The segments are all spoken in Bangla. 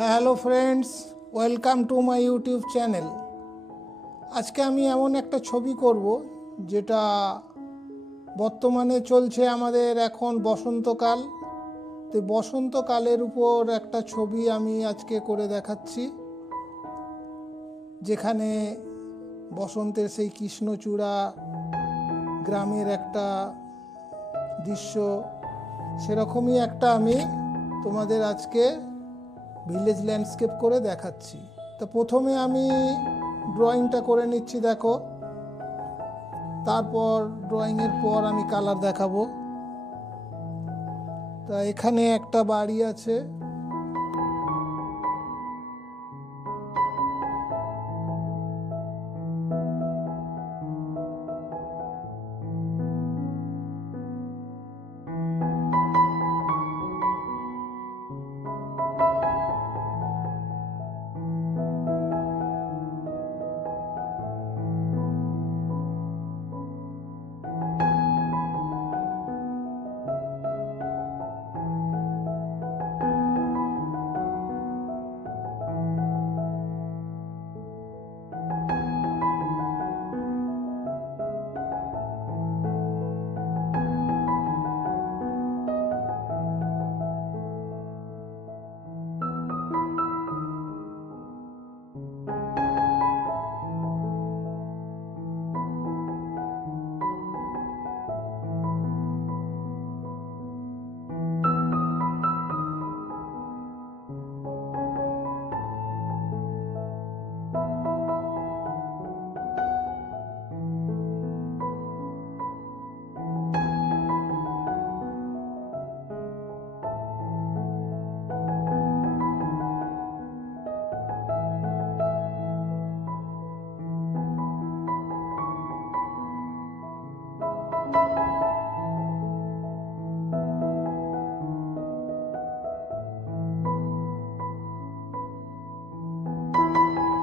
Hello friends, welcome to my YouTube channel. আজকে আমি এমন একটা ছবি করব যেটা বর্তমানে চলছে আমাদের এখন বসন্তকাল। তো বসন্তকালের উপর একটা ছবি আমি আজকে করে দেখাচ্ছি, যেখানে বসন্তের সেই কৃষ্ণচূড়া গ্রামের একটা দৃশ্য, সেরকমই একটা আমি তোমাদের আজকে ভিলেজ ল্যান্ডস্কেপ করে দেখাচ্ছি। তো প্রথমে আমি ড্রয়িংটা করে নিচ্ছি, দেখো। তারপর ড্রয়িংয়ের পর আমি কালার দেখাবো। তা এখানে একটা বাড়ি আছে,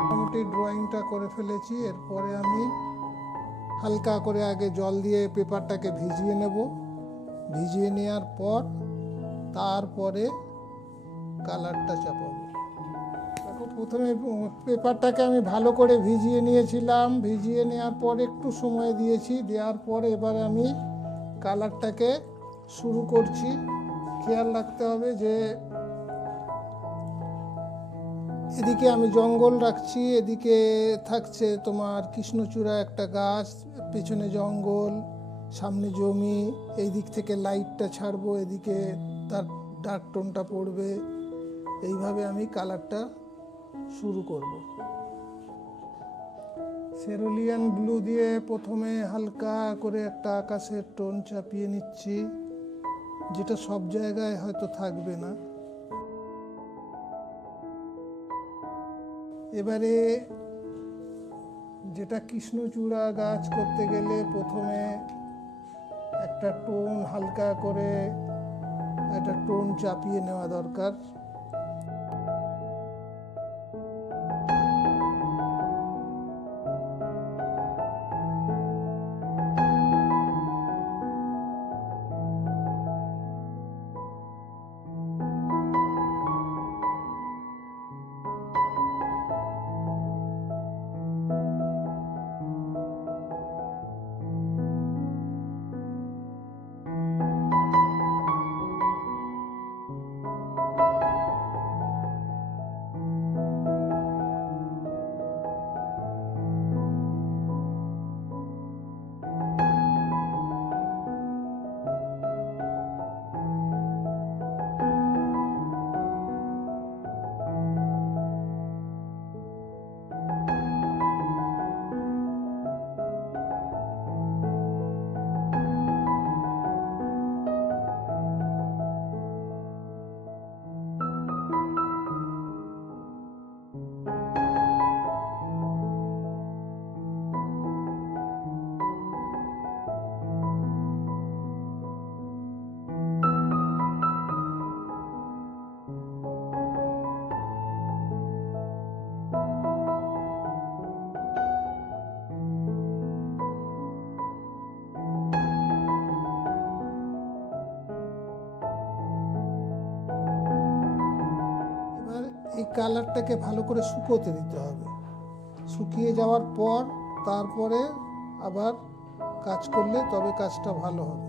মোটামুটি ড্রয়িংটা করে ফেলেছি। এরপরে আমি হালকা করে আগে জল দিয়ে পেপারটাকে ভিজিয়ে নেব। ভিজিয়ে নেওয়ার পর তারপরে কালারটা চাপাবো। দেখো, প্রথমে পেপারটাকে আমি ভালো করে ভিজিয়ে নিয়েছিলাম। ভিজিয়ে নেওয়ার পর একটু সময় দিয়েছি, দেওয়ার পর এবারে আমি কালারটাকে শুরু করছি। খেয়াল রাখতে হবে যে এদিকে আমি জঙ্গল রাখছি, এদিকে থাকছে তোমার কৃষ্ণচূড়া একটা গাছ, পেছনে জঙ্গল, সামনে জমি। এই দিক থেকে লাইটটা ছাড়বো, এদিকে তার ডার্ক টোনটা পড়বে। এইভাবে আমি কালারটা শুরু করব। সেরোলিয়ান ব্লু দিয়ে প্রথমে হালকা করে একটা আকাশের টোন চাপিয়ে নিচ্ছি, যেটা সব জায়গায় হয়তো থাকবে না। এবারে যেটা কৃষ্ণচূড়া গাছ করতে গেলে প্রথমে একটা টোন হালকা করে একটা টোন চাপিয়ে নেওয়া দরকার। এই কালারটাকে ভালো করে শুকোতে দিতে হবে। শুকিয়ে যাওয়ার পর তারপরে আবার কাজ করলে তবে কাজটা ভালো হবে।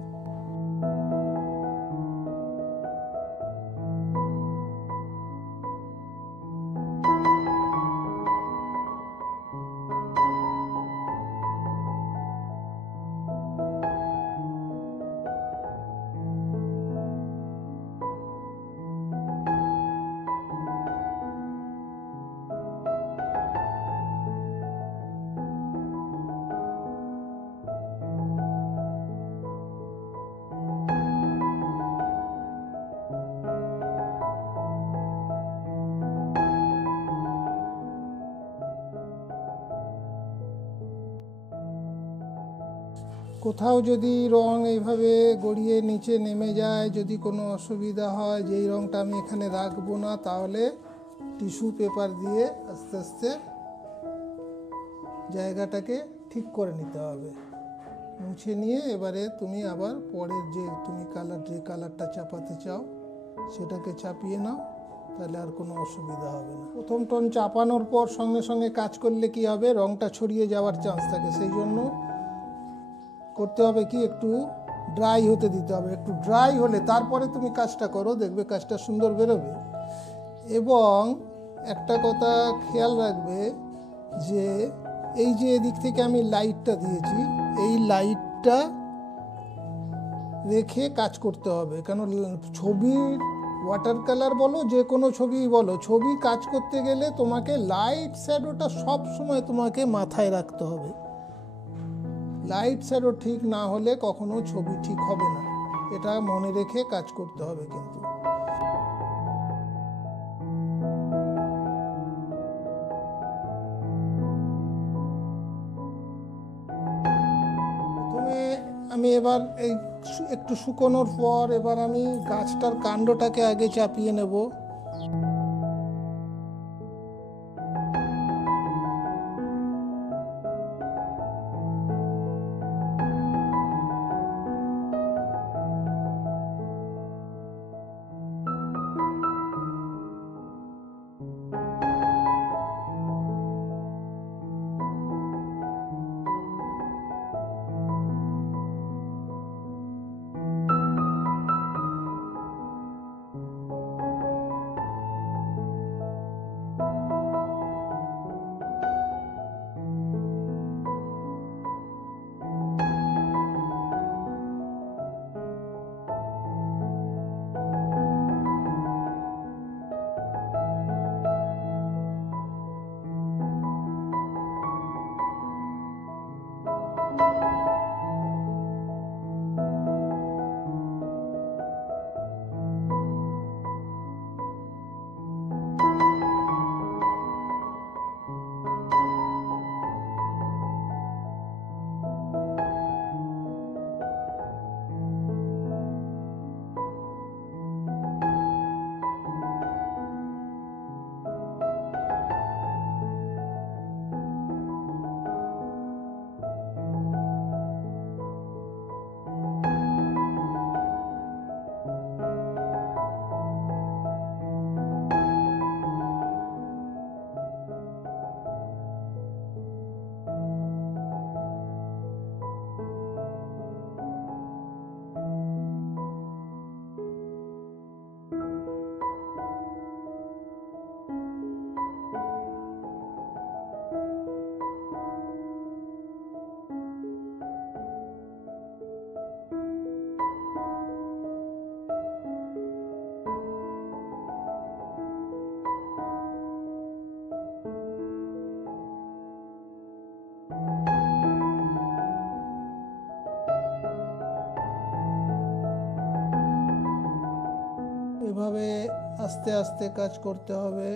কোথাও যদি রং এইভাবে গড়িয়ে নিচে নেমে যায়, যদি কোনো অসুবিধা হয় যে এই রংটা আমি এখানে রাখবো না, তাহলে টিস্যু পেপার দিয়ে আস্তে আস্তে জায়গাটাকে ঠিক করে নিতে হবে। মুছে নিয়ে এবারে তুমি আবার পরের যে কালারটা চাপাতে চাও সেটাকে চাপিয়ে নাও, তাহলে আর কোনো অসুবিধা হবে না। প্রথম টন চাপানোর পর সঙ্গে সঙ্গে কাজ করলে কি হবে, রংটা ছড়িয়ে যাওয়ার চান্স থাকে। সেই জন্য করতে হবে কি, একটু ড্রাই হতে দিতে হবে। একটু ড্রাই হলে তারপরে তুমি কাজটা করো, দেখবে কাজটা সুন্দর বেরোবে। এবং একটা কথা খেয়াল রাখবে যে এই যে এদিক থেকে আমি লাইটটা দিয়েছি, এই লাইটটা রেখে কাজ করতে হবে। কারণ ছবির ওয়াটার কালার বলো, যে কোনো ছবি বলো, ছবি কাজ করতে গেলে তোমাকে লাইট শ্যাডোটা সব সময় তোমাকে মাথায় রাখতে হবে। লাইট শ্যাডো ঠিক না হলে কখনো ছবি ঠিক হবে না, এটা মনে রেখে কাজ করতে হবে। কিন্তু প্রথমে আমি এবার এই একটু শুকোনোর পর এবার আমি গাছটার কাণ্ডটাকে আগে চাপিয়ে নেব। এভাবে আস্তে আস্তে কাজ করতে হবে।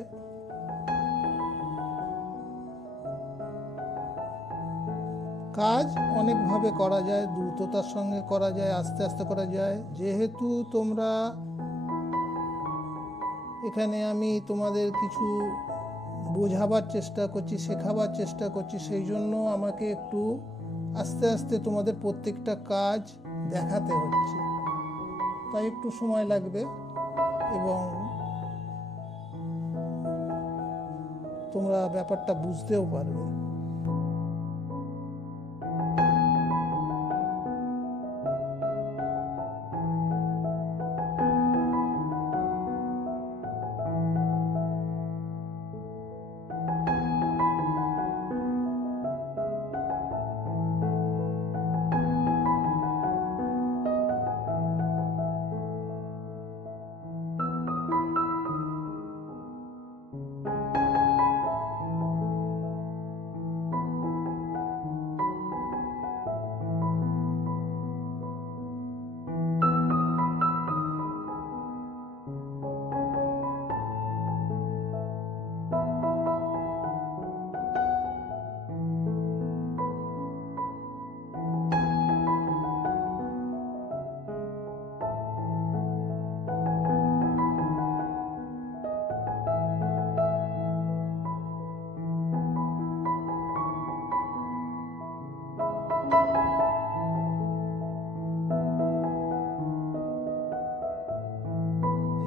কাজ অনেকভাবে করা যায়, দ্রুততার সঙ্গে করা যায়, আস্তে আস্তে করা যায়। যেহেতু তোমরা এখানে আমি তোমাদের কিছু বোঝাবার চেষ্টা করছি, শেখাবার চেষ্টা করছি, সেই জন্য আমাকে একটু আস্তে আস্তে তোমাদের প্রত্যেকটা কাজ দেখাতে হচ্ছে, তাই একটু সময় লাগবে। এবং তোমরা ব্যাপারটা বুঝতেও পারবে।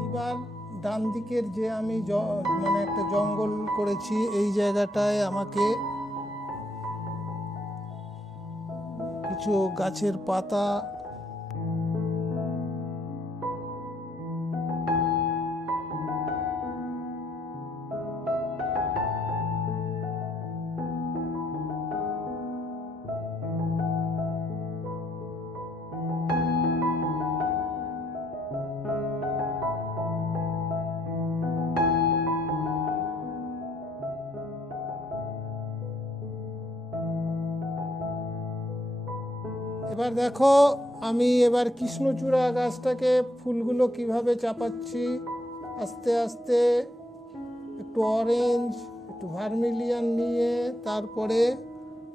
এইবার ডান দিকের যে আমি মানে একটা জঙ্গল করেছি, এই জায়গাটায় আমাকে কিছু গাছের পাতা এবার দেখো আমি এবার কৃষ্ণচূড়া গাছটাকে ফুলগুলো কিভাবে চাপাচ্ছি। আস্তে আস্তে একটু অরেঞ্জ, একটু ভার্মিলিয়ান নিয়ে তারপরে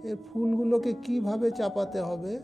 এর ফুলগুলোকে কিভাবে চাপাতে হবে।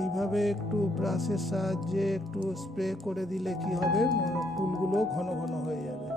এইভাবে একটু ব্রাশের সাহায্যে একটু স্প্রে করে দিলে কি হবে, ফুলগুলো ঘন ঘন হয়ে যাবে।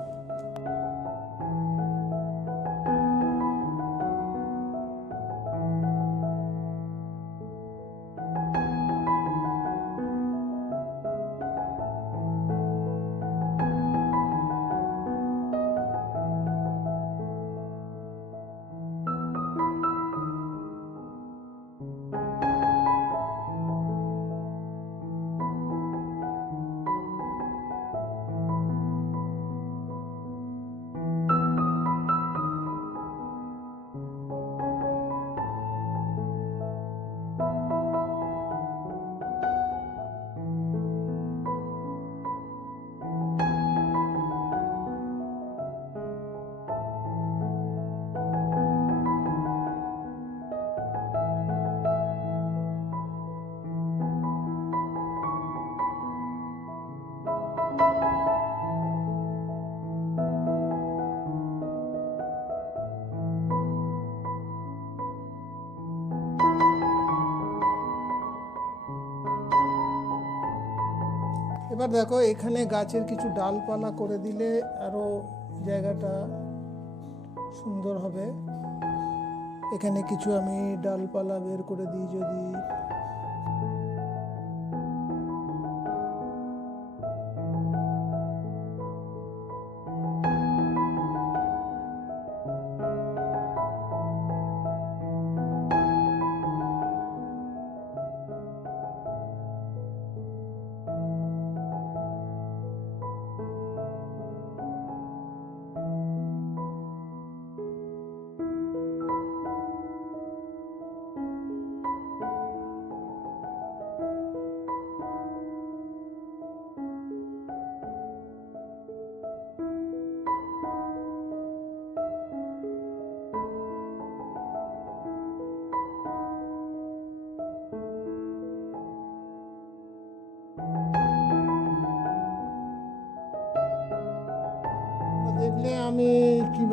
এবার দেখো এখানে গাছের কিছু ডালপালা করে দিলে আরো জায়গাটা সুন্দর হবে। এখানে কিছু আমি ডালপালা বের করে দিই যদি।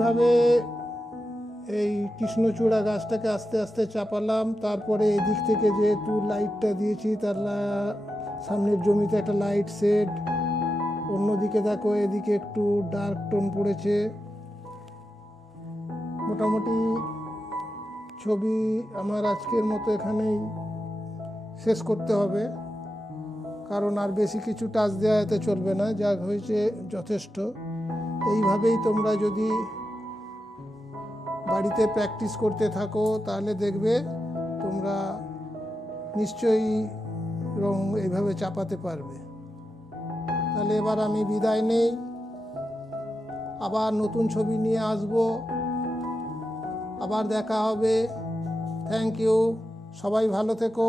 এইভাবে এই কৃষ্ণচূড়া গাছটাকে আস্তে আস্তে চাপালাম। তারপরে এদিক থেকে যেহেতু লাইটটা দিয়েছি, তার সামনের জমিতে একটা লাইট সেট, অন্যদিকে দেখো এদিকে একটু ডার্ক টোন পড়েছে। মোটামুটি ছবি আমার আজকের মতো এখানেই শেষ করতে হবে, কারণ আর বেশি কিছু টাচ দেওয়া এতে চলবে না, যা হয়েছে যথেষ্ট। এইভাবেই তোমরা যদি বাড়িতে প্র্যাকটিস করতে থাকো তাহলে দেখবে তোমরা নিশ্চয়ই রং এইভাবে চাপাতে পারবে। তাহলে এবার আমি বিদায় নেই, আবার নতুন ছবি নিয়ে আসব, আবার দেখা হবে। থ্যাংক ইউ, সবাই ভালো থেকো।